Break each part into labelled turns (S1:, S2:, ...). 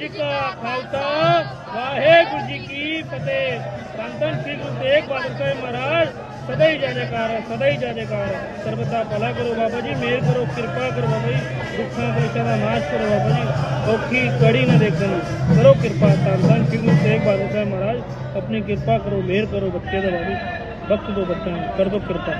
S1: ਜੀ ਕਾ ਖਾਲਸਾ, ਵਾਹਿਗੁਰੂ ਜੀ ਕੀ ਫਤਿਹ। ਧੰਨ ਸ੍ਰੀ ਗੁਰੂ ਤੇਗ ਬਹਾਦਰ ਸਾਹਿਬ ਮਹਾਰਾਜ, ਸਦਾ ਹੀ ਜੈ ਸਦਾ ਹੀ ਜੈ ਜੈਕਾਰ ਭਲਾ ਕਰੋ ਬਾਬਾ ਜੀ ਮਿਹਰ ਕਰੋ, ਕਿਰਪਾ ਕਰੋ ਬਾਬਾ ਜੀ, ਦੁੱਖਾਂ ਕਲੇਸ਼ਾਂ ਦਾ ਨਾਸ਼ ਕਰੋ ਬਾਬਾ ਜੀ, ਔਖੀ ਕੜੀ ਨਾ ਦੇਖਣ। ਕਰੋ ਕਿਰਪਾ ਧੰਨ ਸ੍ਰੀ ਗੁਰੂ ਤੇਗ ਬਹਾਦਰ ਸਾਹਿਬ ਮਹਾਰਾਜ, ਆਪਣੀ ਕਿਰਪਾ ਕਰੋ ਮਿਹਰ ਕਰੋ ਬੱਚੇ ਦਾ ਬਾਬਾ ਜੀ ਬਖਸ਼ ਦੋ ਬੱਚਿਆਂ ਨੂੰ, ਕਰ ਦੋ ਕਿਰਪਾ।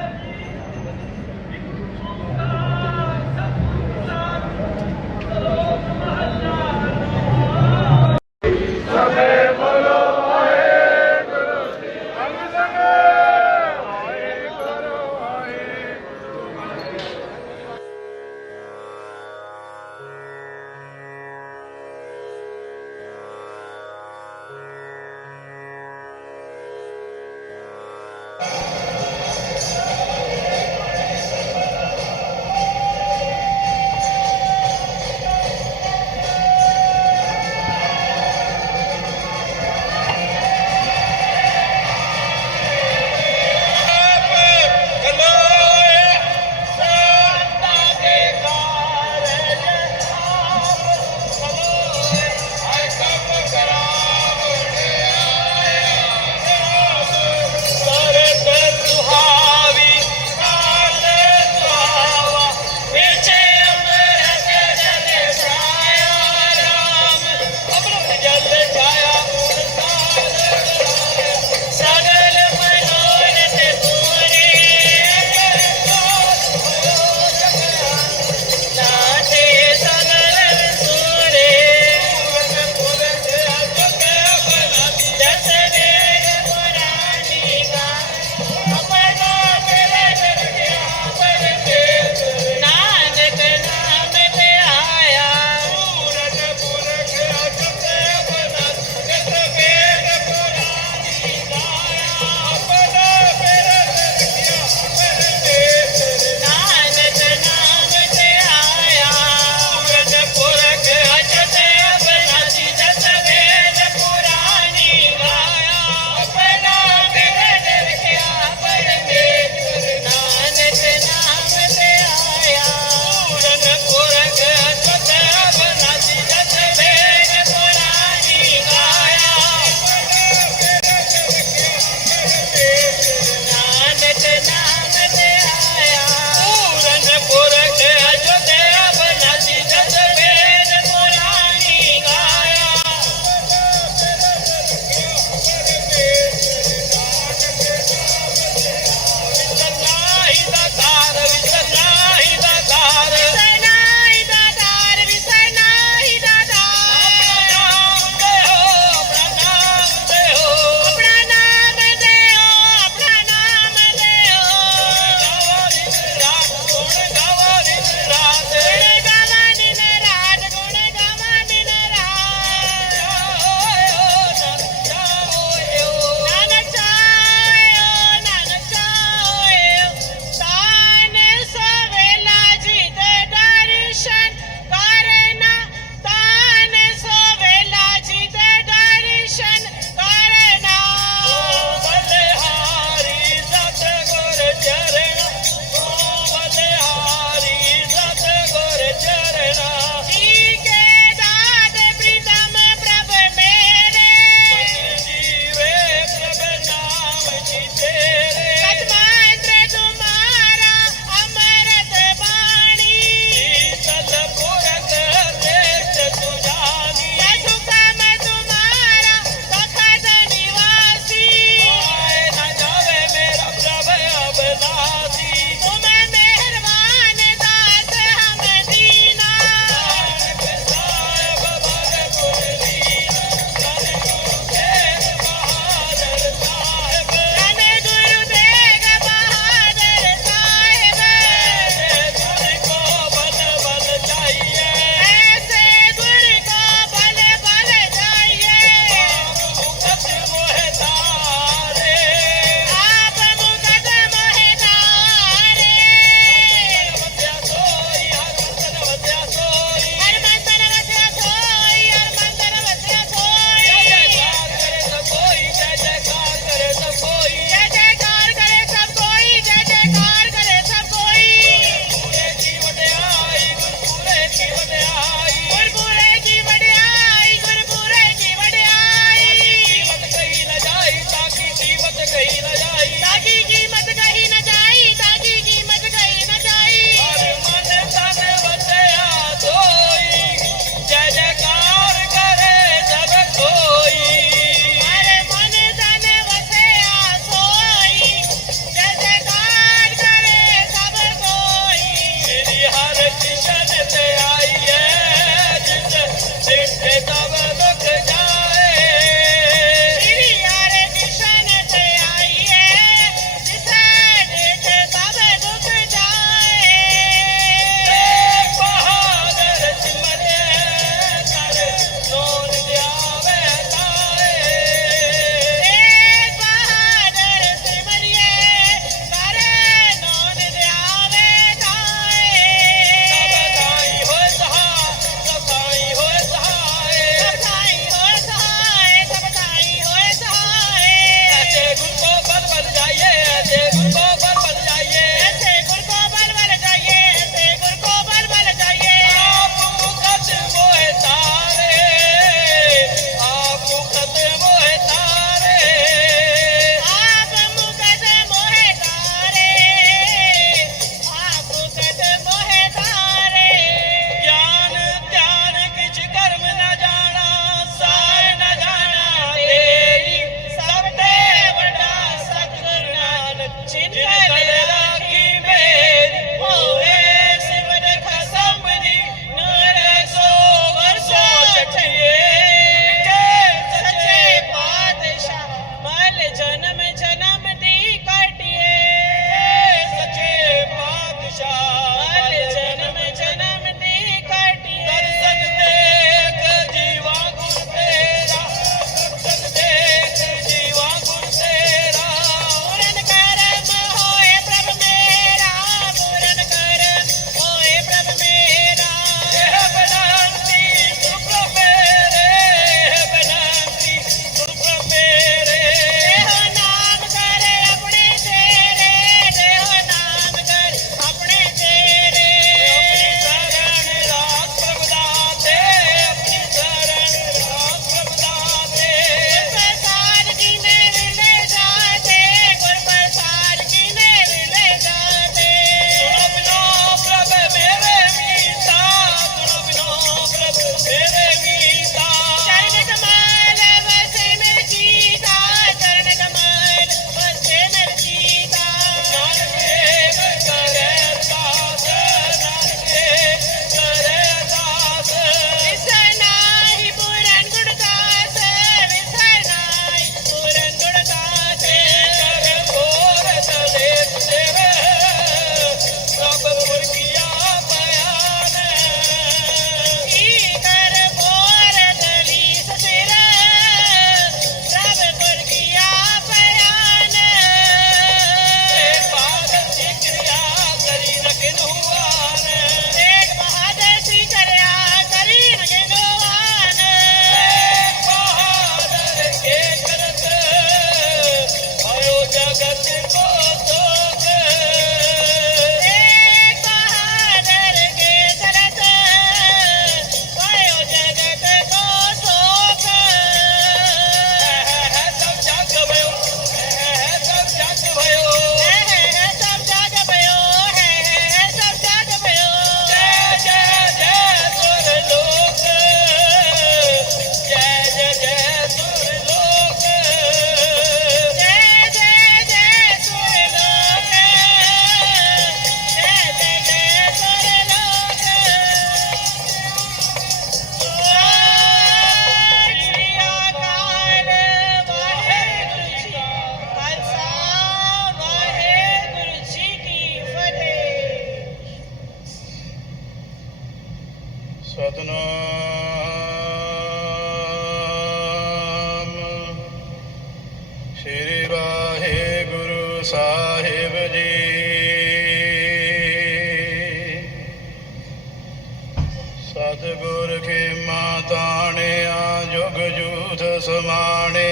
S2: ਸਤਿਗੁਰ ਕੇ ਮਾਤਾਣਿਆ ਜੁਗ ਜੂਥ ਸਮਾਣੇ।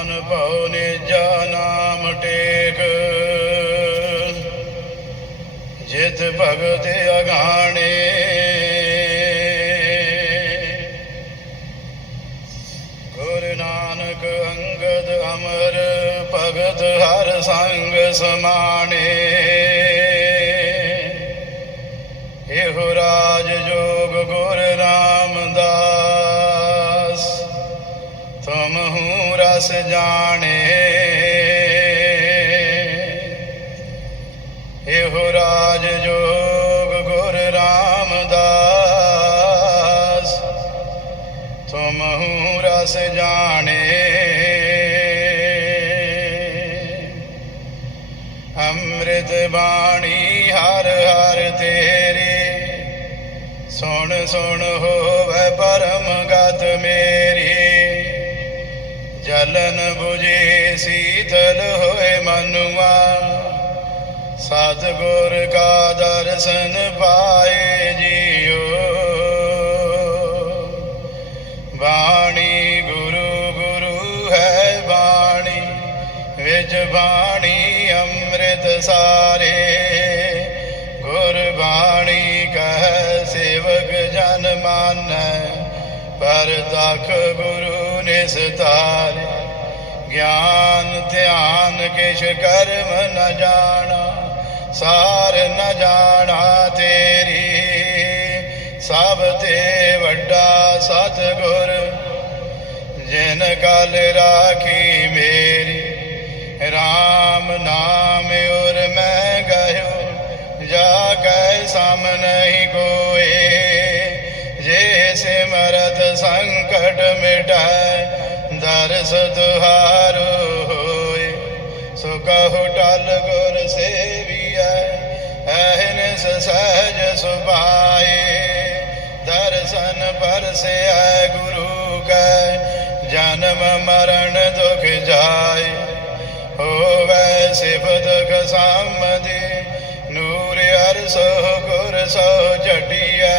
S2: ਅਨਭਉ ਨਿਜਾ ਨਾਮ ਟੇਕ। ਜਿਤ ਭਗਤ ਅਗਾਣੇ। ਗੁਰੂ ਨਾਨਕ ਅੰਗਦ ਅਮਰ ਭਗਤ ਹਰ ਸੰਗ ਸਮਾਣੇ। ਇਹੋ ਰਾਜ ਜੋਗ ਗੁਰ ਰਾਮਦਾਸ, ਤੁਮ ਹੂੰ ਰਸ ਜਾਣੇ। ਰਾਜ ਜੋਗ ਗੁਰ ਰਾਮਦਾਸ ਤੁਮਹੂ ਰਸ ਜਾਣੇ। ਅੰਮ੍ਰਿਤ ਬਾਣੀ ਹਰ ਹਰ ਤੇਰੇ, ਸੁਣ ਸੁਣ ਹੋਵੇ ਪਰਮ ਗਤ ਮੇਰੀ। ਜਲਨ 부ਜੇ ਸੀਤਲ ਹੋਏ ਮਨੁਆ ਸਤਿਗੁਰ ਕਾ ਦਰਸ਼ਨ ਪਾਏ ਜੀਓ। ਬਾਣੀ ਗੁਰੂ ਗੁਰੂ ਹੈ ਬਾਣੀ, ਵਿੱਚ ਬਾਣੀ ਅੰਮ੍ਰਿਤ ਸਾਰੇ। ਗੁਰ ਬਾਣੀ ਕਹ, ਸੇਵਕ ਜਨ ਮਾਨੈ, ਪਰ ਤਖ ਗੁਰੂ ਨਿਸਤਾਰੇ ਗਿਆਨ, ਧਿਆਨ ਕਿਛ ਕਰਮ ਨ ਜਾਣਾ। ਸਾਰ ਨ ਜਾਣਾ ਤੇਰੀ। ਸਭ ਤੇ ਵੱਡਾ ਸਤਿਗੁਰ, ਜਿਨ ਕਲ ਰਾਖੀ ਮੇਰੀ RAM ਨਾਮ ਉਰ ਮੈਂ ਗਇਓ ਜਾ ਕੈ ਸਮ ਨਹੀਂ ਕੋਏ। ਜੇ ਸਿਮਰਤ ਸੰਕਟ ਮਿਟਾਏ ਦਰਸ ਤੁਹਾਰੂ ਐਹਨਿਸ ਸਹਿਜ ਸੁਭਾਏ, ਦਰਸ਼ਨ ਪਰਸਿਐ ਗੁਰੂ ਕੈ, ਜਨਮ ਮਰਨ ਦੁਖ ਜਾਏ। ਹੋਵੇ ਸਿਫਤ ਖਸਮਦੀ, ਨੂਰ ਅਰਸੋ ਗੁਰ ਸੋ ਝਟੀਐ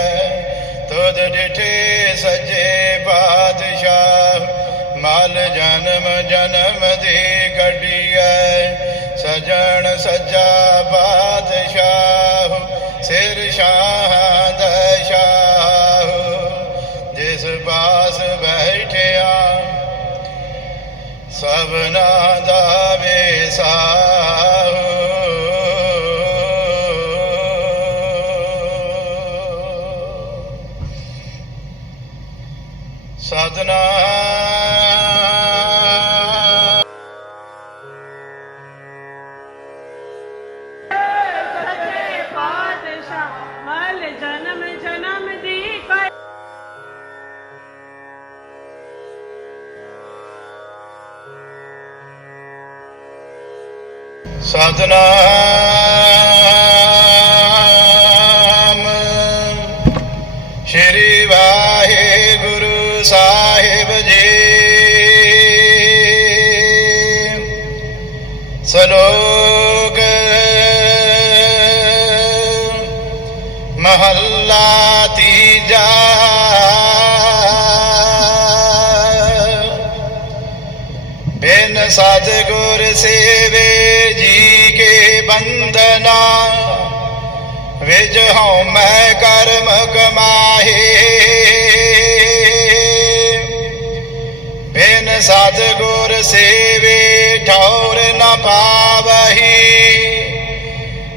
S2: ਤੁਧ ਡਿਠੇ ਸਜੇ ਪਾਤਸ਼ਾਹ, ਮਲ ਜਨਮ ਜਨਮ ਦੀ ਕੱਢੀਐ। ਸਜਣ ਸਜਾ ਪਾਤਸ਼ਾਹ ਸਤਨਾਮ ਬੰਦਨਾ ਵਿਜ ਹਉ ਮੈਂ ਕਰਮ ਕਮਾਹੇ। ਬਿਨ ਸਤਿਗੁਰ ਸੇਵੇ ਠੌਰ ਨ ਪਾਵਹੀ।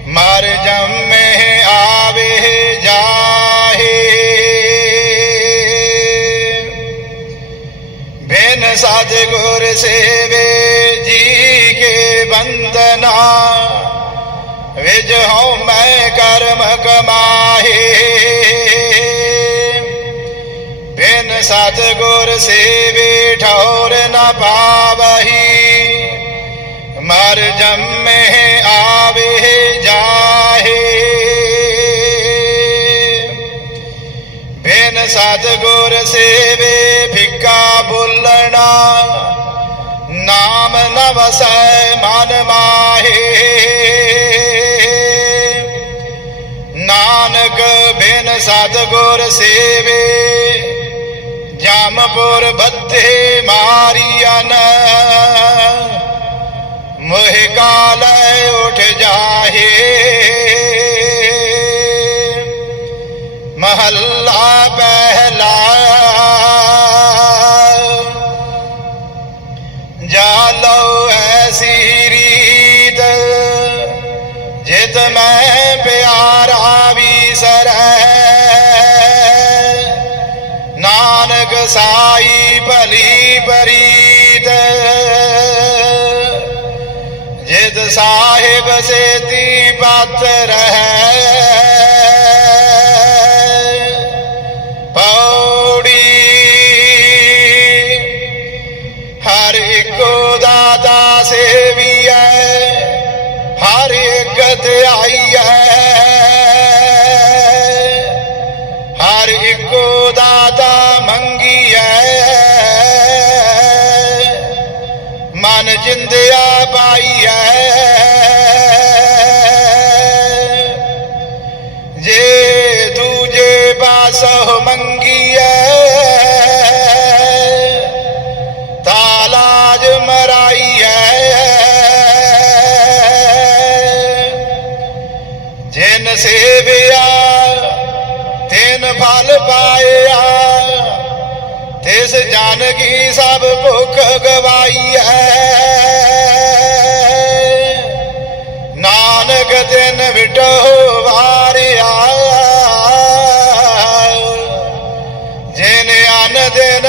S2: ਮਰ ਜੰਮੇ ਆਵੇ ਜਾਹੇ। ਬਿਨ ਸਤਿਗੁਰ ਸੇਵੇ ਜੀ ਕੇ ਬੰਦਨਾ ਵਿਜ ਹਉ ਮੈਂ ਕਰਮ ਕਮਾਹੀ। ਬਿਨ ਸਤ ਗੁਰ ਸੇਵੇ ਠੌਰ ਨਾ ਪਾਵਹੀ। ਮਰ ਜੰਮੇ ਆਵੇ ਜਾਹੇ। ਬਿਨ ਸਤ ਗੁਰ ਸੇਵੇ ਫਿੱਕਾ ਬੁੱਲਣਾ। ਨਾਮ ਨਵਸੈ ਮਨ ਮਾ ਸਤਗੁਰ ਸੇਵੇ ਜਾਮਪੁਰ ਬੱਧੇ ਮਾਰੀ। ਸਾਈ ਭਲੀ ਬਰੀਦ ਜਿਤ ਸਾਹਿਬ ਸੇਤੀ ਪਾਤਰ ਰਹਿ ਤਿਨ ਵਿਟੋ ਵਾਰਿਆ ਜਿਨ ਅਨ ਦਿਨ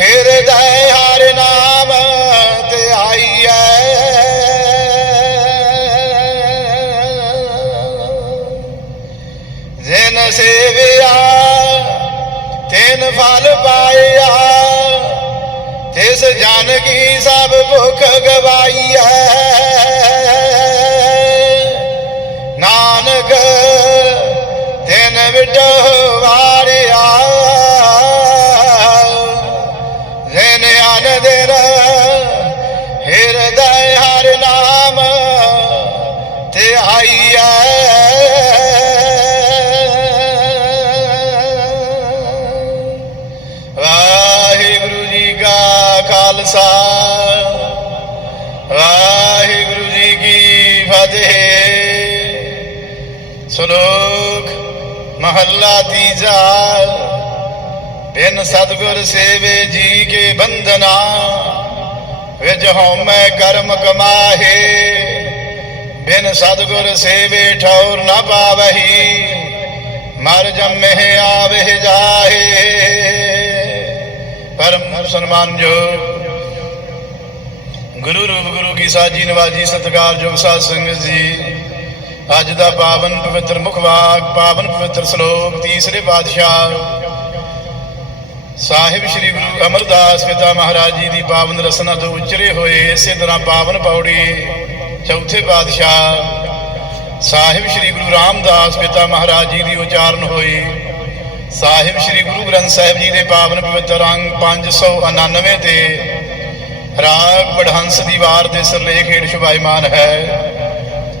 S2: ਹਿਰਦੈ ਹਰ ਨਾਮ ਤੇ ਆਈਐ। ਜਿਨ ਸੇਵਿਆ, ਤਿਨ ਫਲ ਪਾਇਆ। ਤਿਸ ਜਨ ਕੀ ਸਭ ਭੁੱਖ ਗਵਾਈ। ਮਹੱਲਾ ਤੀਜਾ ਬਿਨ ਸਤਗੁਰ ਸੇਵੇ ਜੀ ਕੇ ਬੰਧਨਾ ਵਿਜ ਹਉਮੈ ਕਰਮ ਕਮਾਹੇ। ਬਿਨ ਸਤਗੁਰ ਸੇਵੇ ਠੌਰ ਨ ਪਾਵਹੀ, ਮਰ ਜੰਮੇ ਆਵੇ ਜਾਹੇ। ਪਰਮ ਸਨਮਾਨਯੋਗ ਗੁਰੂ ਰੂਪ ਗੁਰੂ ਕੀ ਸਾਜੀ ਨਵਾਜੀ ਸਤਿਕਾਰਯੋਗ ਸਾਧ ਸੰਗਤ ਜੀ। ਅੱਜ ਦਾ ਪਾਵਨ ਪਵਿੱਤਰ ਮੁਖਵਾਕ ਪਾਵਨ ਪਵਿੱਤਰ ਸ਼ਲੋਕ ਤੀਸਰੇ ਪਾਤਸ਼ਾਹ। ਸਾਹਿਬ ਸ੍ਰੀ ਗੁਰੂ ਅਮਰਦਾਸ ਪਿਤਾ ਮਹਾਰਾਜ ਜੀ ਦੀ ਪਾਵਨ ਰਸਨਾ ਤੋਂ ਉਚਰੇ ਹੋਏ ਇਸੇ ਤਰ੍ਹਾਂ ਪਾਵਨ ਪੌੜੀ, ਚੌਥੇ ਪਾਤਸ਼ਾਹ। ਸਾਹਿਬ ਸ੍ਰੀ ਗੁਰੂ ਰਾਮਦਾਸ ਪਿਤਾ ਮਹਾਰਾਜ ਜੀ ਦੀ ਉਚਾਰਨ ਹੋਈ। ਸਾਹਿਬ ਸ੍ਰੀ ਗੁਰੂ ਗ੍ਰੰਥ ਸਾਹਿਬ ਜੀ ਦੇ ਪਾਵਨ ਪਵਿੱਤਰ ਅੰਗ 599 ਤੇ ਰਾਗ ਬੜਹੰਸ ਦੀ ਵਾਰ ਦੇ ਸਿਰਲੇਖ ਹੇਠ ਸ਼ੁਭਾਇਮਾਨ ਹੈ।